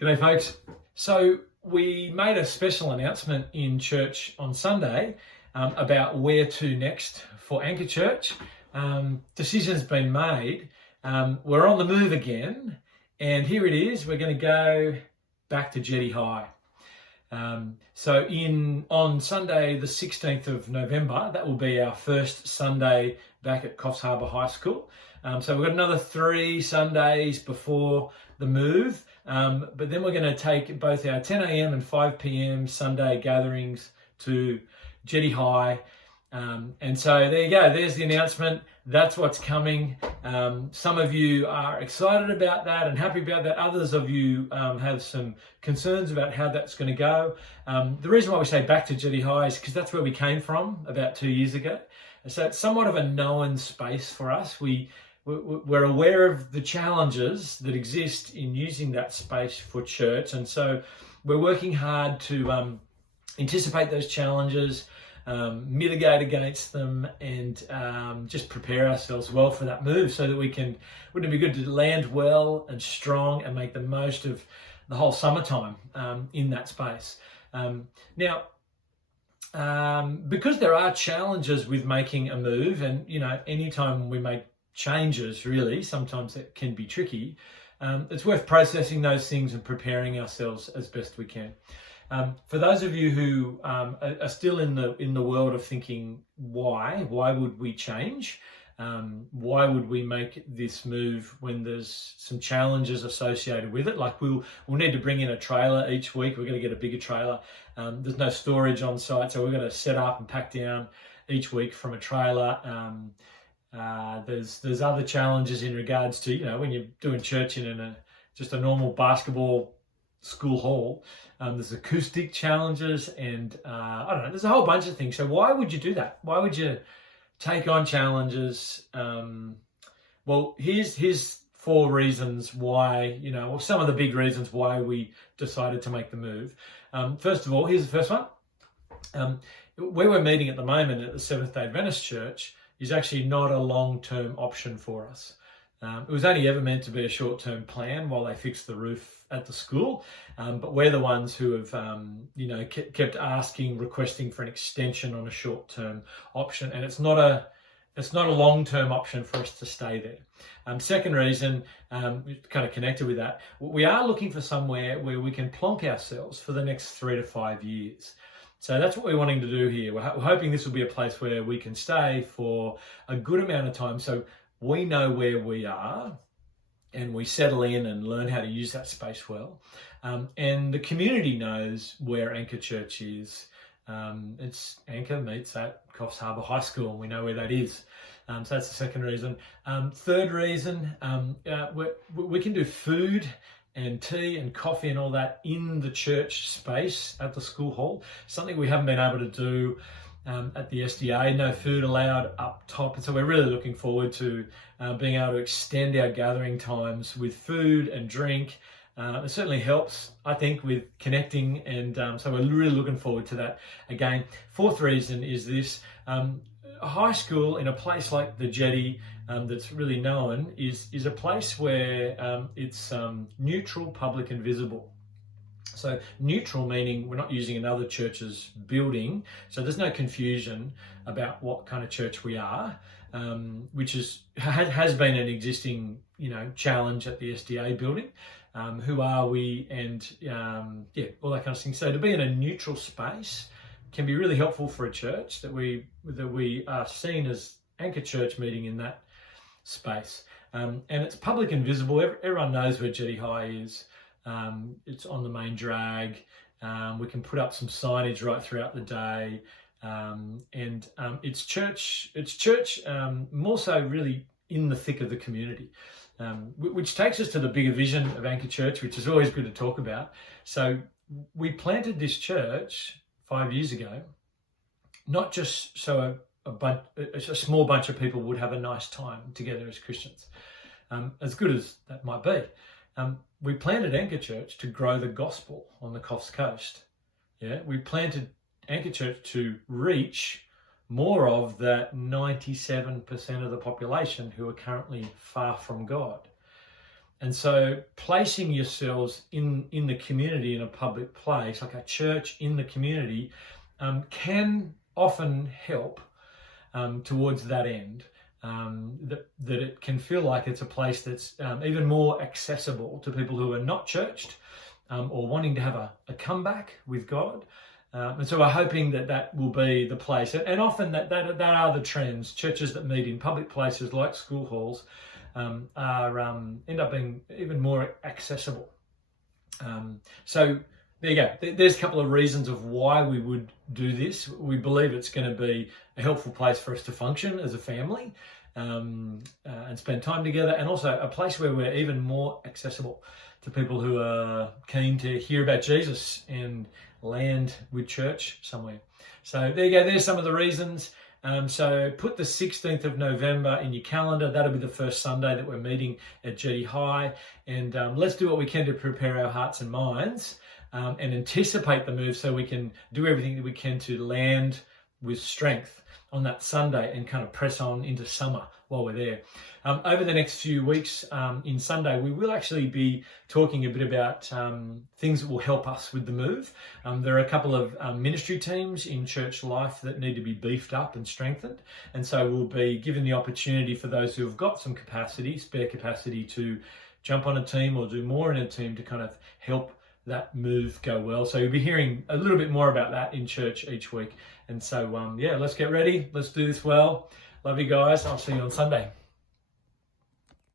G'day folks. So we made a special announcement in church on Sunday about where to next for Anchor Church. Decision's been made. We're on the move again, and here it is. We're going to go back to Jetty High. So on Sunday the 16th of November, that will be our first Sunday back at Coffs Harbour High School. So we've got another 3 Sundays before the move, but then we're going to take both our 10 a.m. and 5 p.m. Sunday gatherings to Jetty High. And so there you go, there's the announcement. That's what's coming. Some of you are excited about that and happy about that. Others of you have some concerns about how that's going to go. The reason why we say back to Jetty High is because that's where we came from about 2 years ago. So it's somewhat of a known space for us. We're aware of the challenges that exist in using that space for church. And so we're working hard to anticipate those challenges, mitigate against them, and just prepare ourselves well for that move so that wouldn't it be good to land well and strong and make the most of the whole summertime in that space. Now, because there are challenges with making a move, and anytime we make changes, really, sometimes it can be tricky. It's worth processing those things and preparing ourselves as best we can. For those of you who are still in the world of thinking, why would we change? Why would we make this move when there's some challenges associated with it? Like we'll need to bring in a trailer each week. We're going to get a bigger trailer. There's no storage on site, so we're going to set up and pack down each week from a trailer. There's other challenges in regards to, when you're doing church in just a normal basketball school hall, there's acoustic challenges and I don't know, there's a whole bunch of things. So why would you do that? Why would you take on challenges? Well, here's 4 reasons why, or some of the big reasons why we decided to make the move. First of all, here's the first one. Where we're meeting at the moment at the Seventh-day Adventist Church is actually not a long-term option for us. It was only ever meant to be a short-term plan while they fix the roof at the school, but we're the ones who have, kept requesting for an extension on a short-term option, and it's not a long-term option for us to stay there. Second reason, kind of connected with that, we are looking for somewhere where we can plonk ourselves for the next 3 to 5 years. So that's what we're wanting to do here. We're hoping this will be a place where we can stay for a good amount of time so we know where we are and we settle in and learn how to use that space well. And the community knows where Anchor Church is. It's Anchor meets at Coffs Harbour High School, and we know where that is. So that's the second reason. Third reason, we can do food and tea and coffee and all that in the church space at the school hall. Something we haven't been able to do at the SDA, no food allowed up top. And so we're really looking forward to being able to extend our gathering times with food and drink. It certainly helps, I think, with connecting. And so we're really looking forward to that again. Fourth reason is this. A high school in a place like the Jetty that's really known is a place where it's neutral, public and visible. So neutral meaning we're not using another church's building, so there's no confusion about what kind of church we are, which has been an existing challenge at the SDA building. Who are we, and all that kind of thing. So to be in a neutral space can be really helpful for a church that we are seen as Anchor Church meeting in that space. And it's public and visible. Everyone knows where Jetty High is. It's on the main drag. We can put up some signage right throughout the day. And it's church more so really in the thick of the community. Which takes us to the bigger vision of Anchor Church, which is always good to talk about. So we planted this church 5 years ago, not just so a small bunch of people would have a nice time together as Christians, as good as that might be. We planted Anchor Church to grow the gospel on the Coffs Coast. Yeah, we planted Anchor Church to reach more of that 97% of the population who are currently far from God. And so placing yourselves in the community, in a public place, like a church in the community, can often help towards that end. That it can feel like it's a place that's even more accessible to people who are not churched or wanting to have a comeback with God. And so we're hoping that will be the place. And often that are the trends. Churches that meet in public places like school halls end up being even more accessible. So there you go. There's a couple of reasons of why we would do this. We believe it's going to be a helpful place for us to function as a family and spend time together, and also a place where we're even more accessible to people who are keen to hear about Jesus and land with church somewhere. So there you go. There's some of the reasons. So put the 16th of November in your calendar. That'll be the first Sunday that we're meeting at Jetty High. And let's do what we can to prepare our hearts and minds and anticipate the move so we can do everything that we can to land with strength on that Sunday and kind of press on into summer while we're there. Over the next few weeks in Sunday, we will actually be talking a bit about things that will help us with the move. There are a couple of ministry teams in church life that need to be beefed up and strengthened. And so we'll be given the opportunity for those who have got some capacity, spare capacity, to jump on a team or do more in a team to kind of help that move go well. So you'll be hearing a little bit more about that in church each week. And so, let's get ready. Let's do this well. Love you guys. I'll see you on Sunday.